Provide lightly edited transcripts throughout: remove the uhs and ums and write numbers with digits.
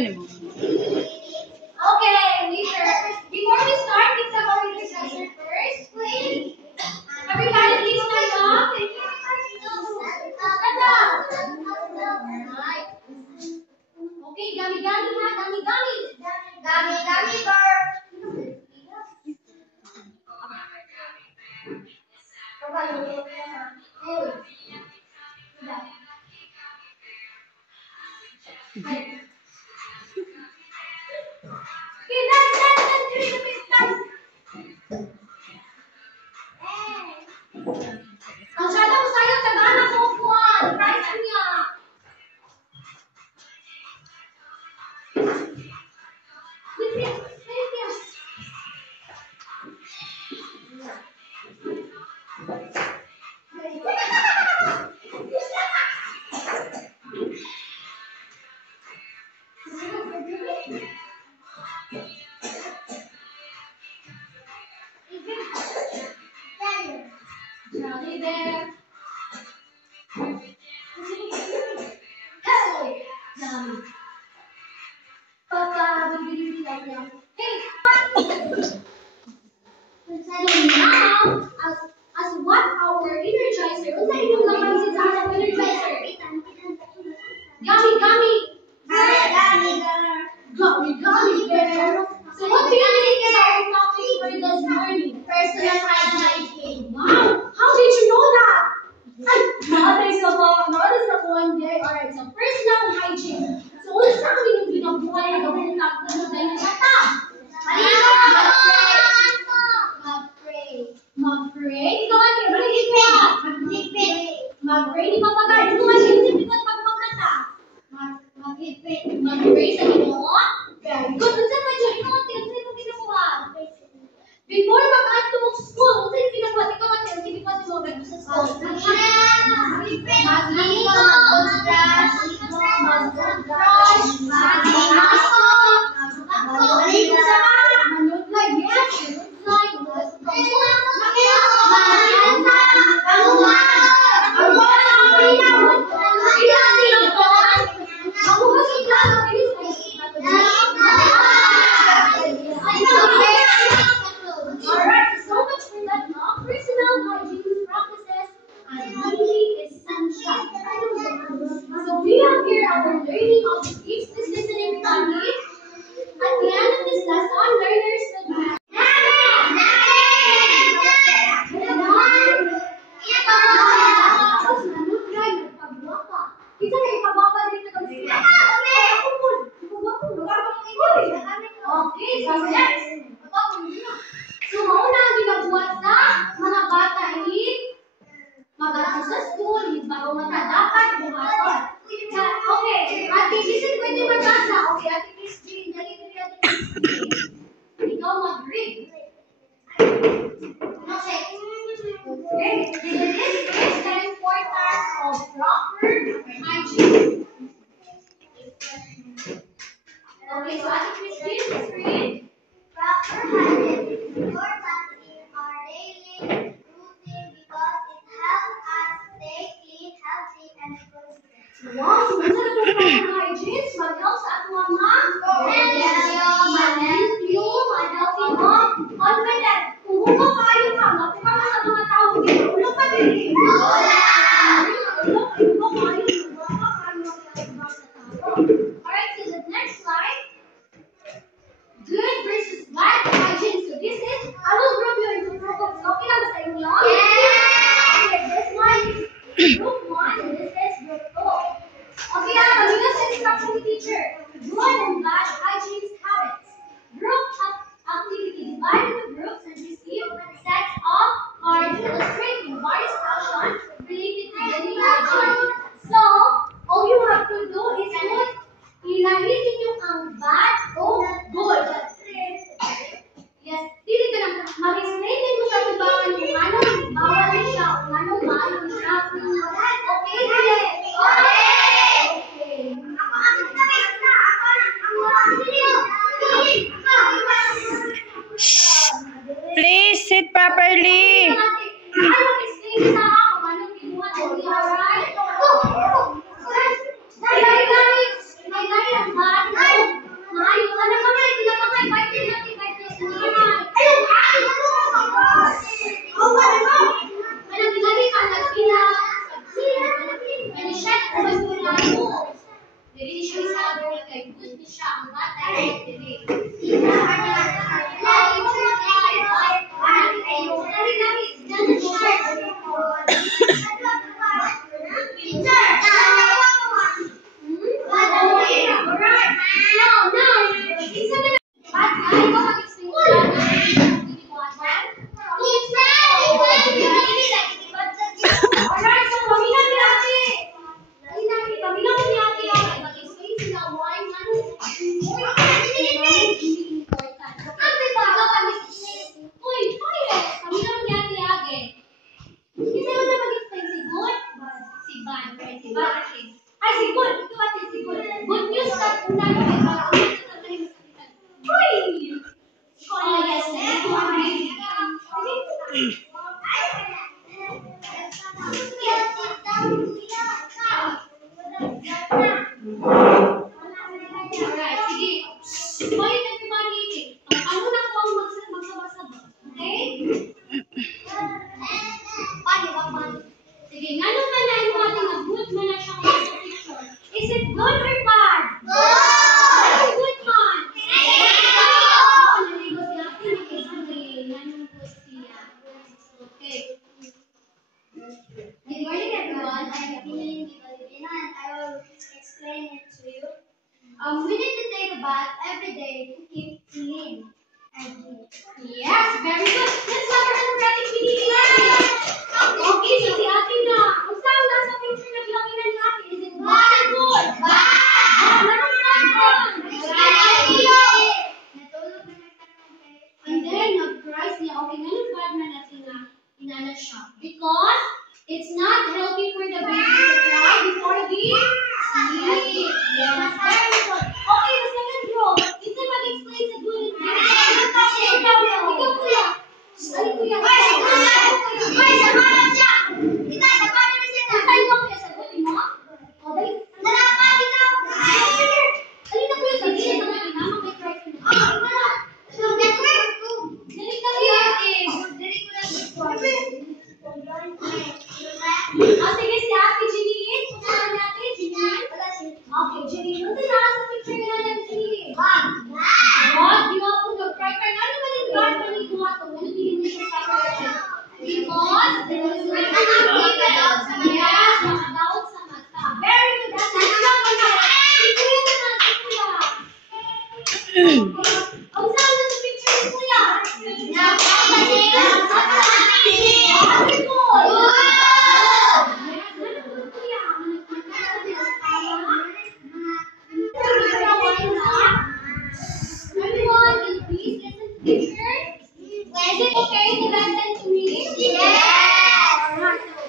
Gani mo. Okay, leader. Before we start, let's have our leader first, please. Everybody, please stand up. Stand up. Alright. Okay, gummy, gummy, ha? Gummy, gummy. Gummy, gummy, bird. Ang sada mo sa'yo, tagaan ako upuan. Price niya. Johnny there. Hey, Johnny. Papa, bibili lang yan. Hey, now, as what our energizer, what's that yung naman si Zara energizer? Gummy, gummy. Gummy bear. So what do you think is our topic for this morning? Personal hygiene. Wow, how did you know that? Nowadays na po one day. Alright, so personal hygiene. So what's sa kami yung ginabuhay na gawin natin na tayo ng kata? Mag-pray. Ikaw ate, mag-pray. Di ba pagka? Ikaw ate, hindi ko pagpagkata. Mag-pray sa Ginoo. Very good. Unsa pa dyan? Ikaw ate, unsa yung ginagawa? Before mag-add to school, unsa yung ginagawa? Ikaw ate, unsa yung ginagawa mo sa school? Alright, so much for that now. Personal hygiene practices are really essential. So we have here our learning objectives. This listening practice. At the end of this lesson, learners will be okay, so next. So, mauna ang ginabuhat sa mga bata mag-aral sa school, bago dapat buhaton. Okay, Ate Listen, pwede magbasa. Okay, Ate Christine, dali. Ikaw mag-read. Okay. This is the importance of proper hygiene. Okay, so Ate Christine, please read. Proper hygiene is important in our daily routine because it helps us stay clean, healthy, and confident. Wow, so unsa na itong proper hygiene? Mag-help sa ato mga ma-healthy, confident. Kung huwag kayo ka, matuka ka sa mga tao, ulok pa din. Alright, so the next slide. Good versus bad hygiene. So shop because it's not healthy for the baby to cry before the sleep. Yes, very good. Okay, the second group. Ito mag-explain sa good and bad. Ikaw kuya. Alin kuya? Hoy, samahan siya! Kita, samahan na siya na! Saan ko kuya sa good, mo? O, dali. Narapan ikaw! Alin na kuya sa gilid ng mga inamang may cry ka na. Wala! Network! Dali ka kuya. Dali ko lang ito. Sige, si Ate Jeanine. Puntahan natin, Jeanine. Okay, Jeanine. Punta na sa picture na natin, Jeanine. What? Di ba po nag-cry ka? Ano ba yung guard na ni Kumato? Ano hindi mo siya cry? Because there was a yes, nakadaot sa mata. Very good. That's it. Kuya na na, kuya. Ang saan na sa picture ni Kuya? Very good. Everyone, please listen to the church. Is it okay to listen to me? Yes. Alright, so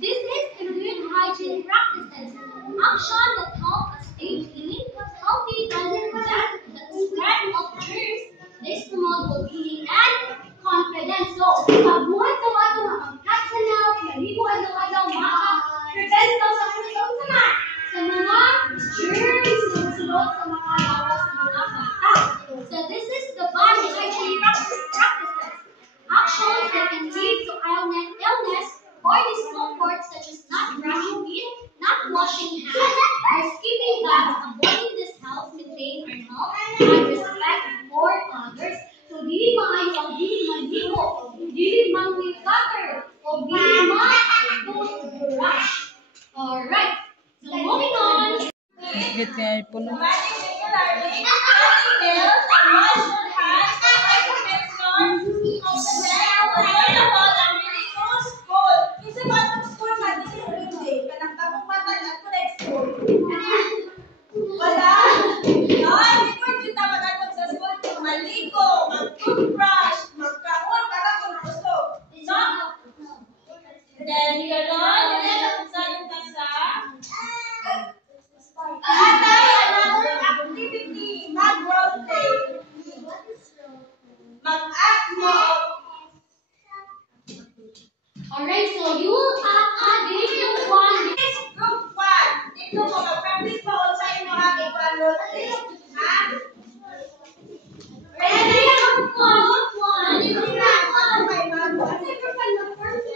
this is immune hygiene practices. Action that help us stay clean, healthy, and prevent the spread of germs. This promotes well-being and confidence. So, pagbuhat ng ato mag-cut sa nails, maligo araw-araw, maka-prevent daw sa mga germs na sulot sa mga lawas ng mga bata. So, this is the body hygiene practices. Actions that can lead to illness or discomfort such as not brushing teeth, not washing hands, or skipping baths. Avoiding this helps maintain our health and respect for others. So, dili maayo ang dili maligo, dili mang-water, o dili mang-toothbrush. Alright, so moving on. Git nga puno. Then you learn sa activity, mag-rotate. Mag-act mo. Alright, so you will add this yung one. Group 1. Ito mo, mag-practice mo kung sa inyo aking mag-rotate. Ha? Ready? Group one. Group 1. Kasi group one, mag-first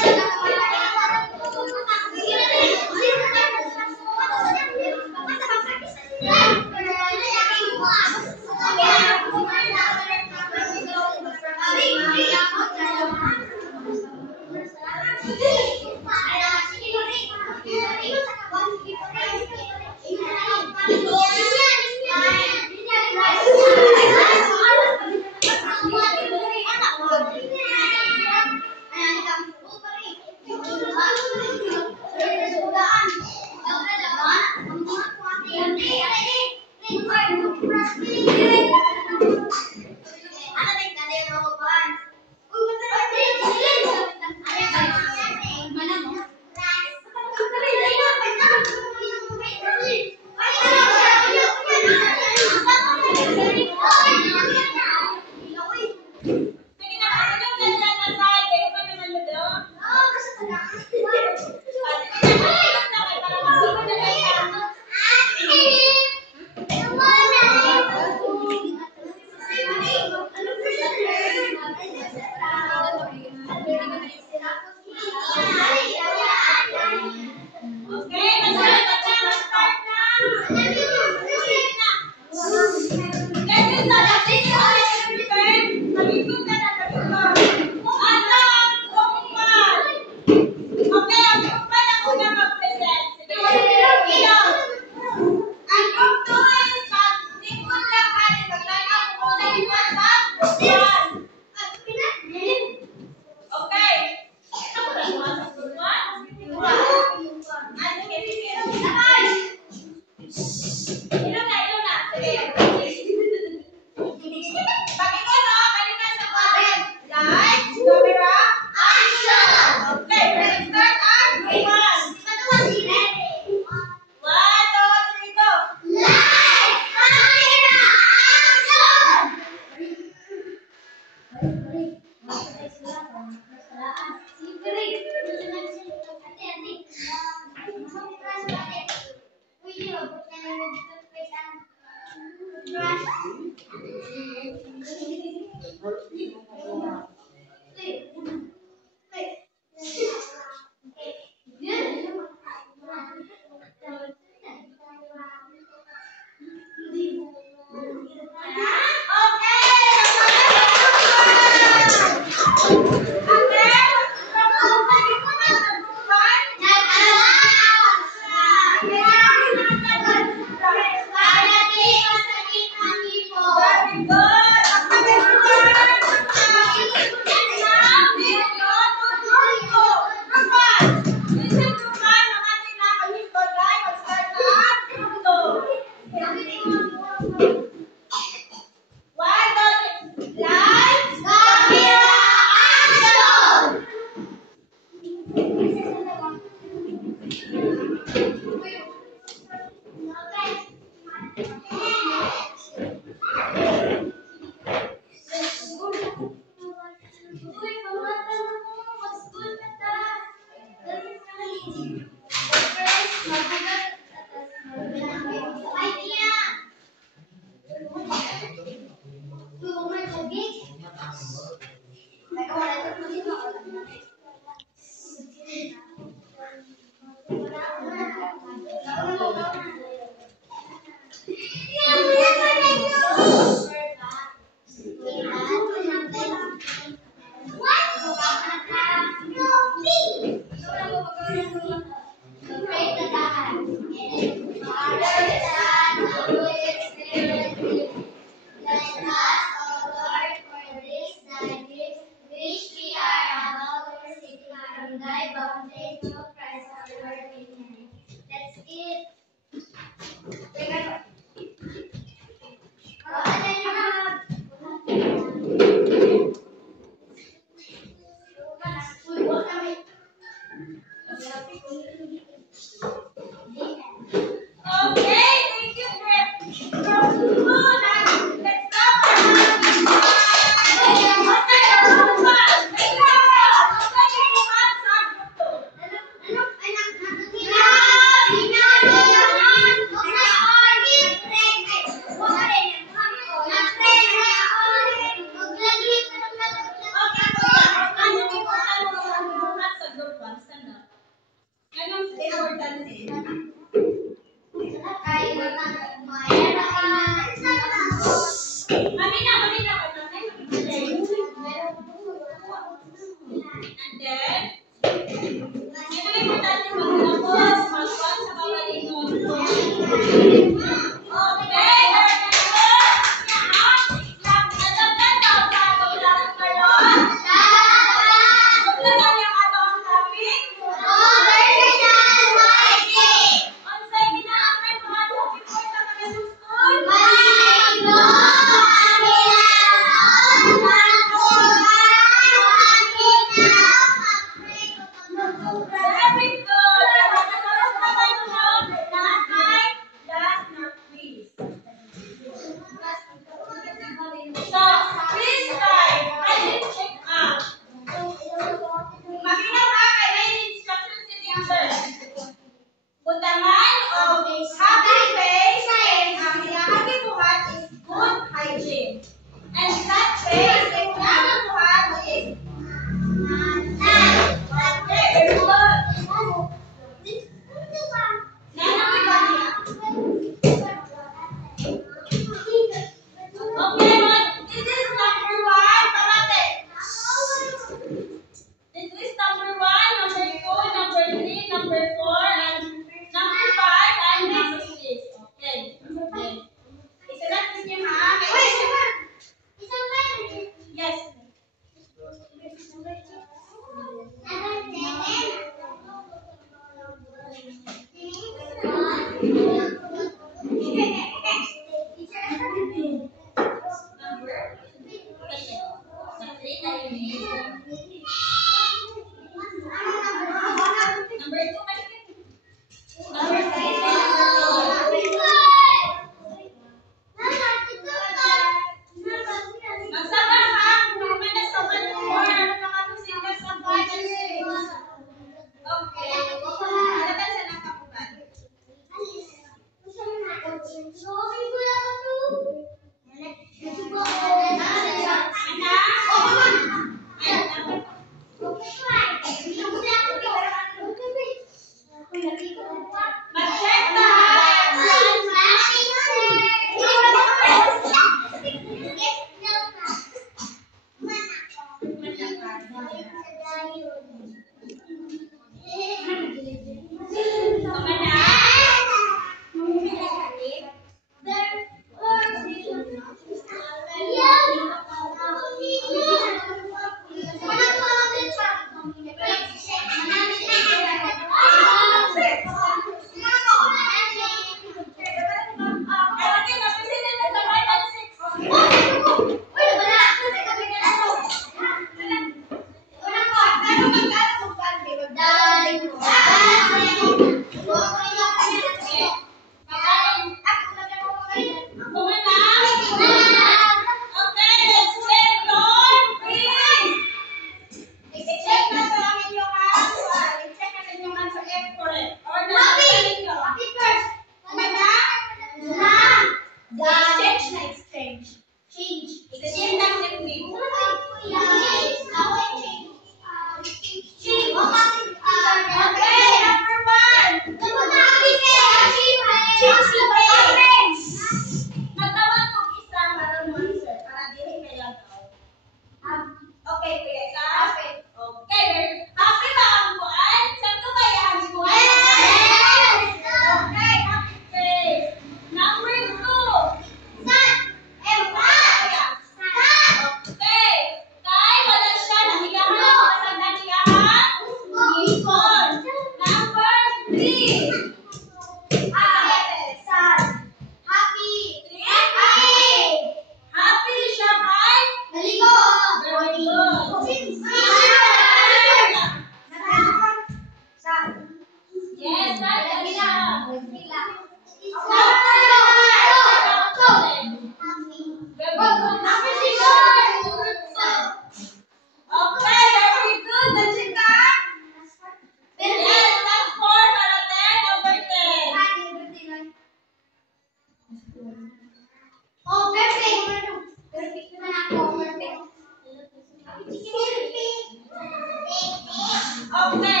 Okay.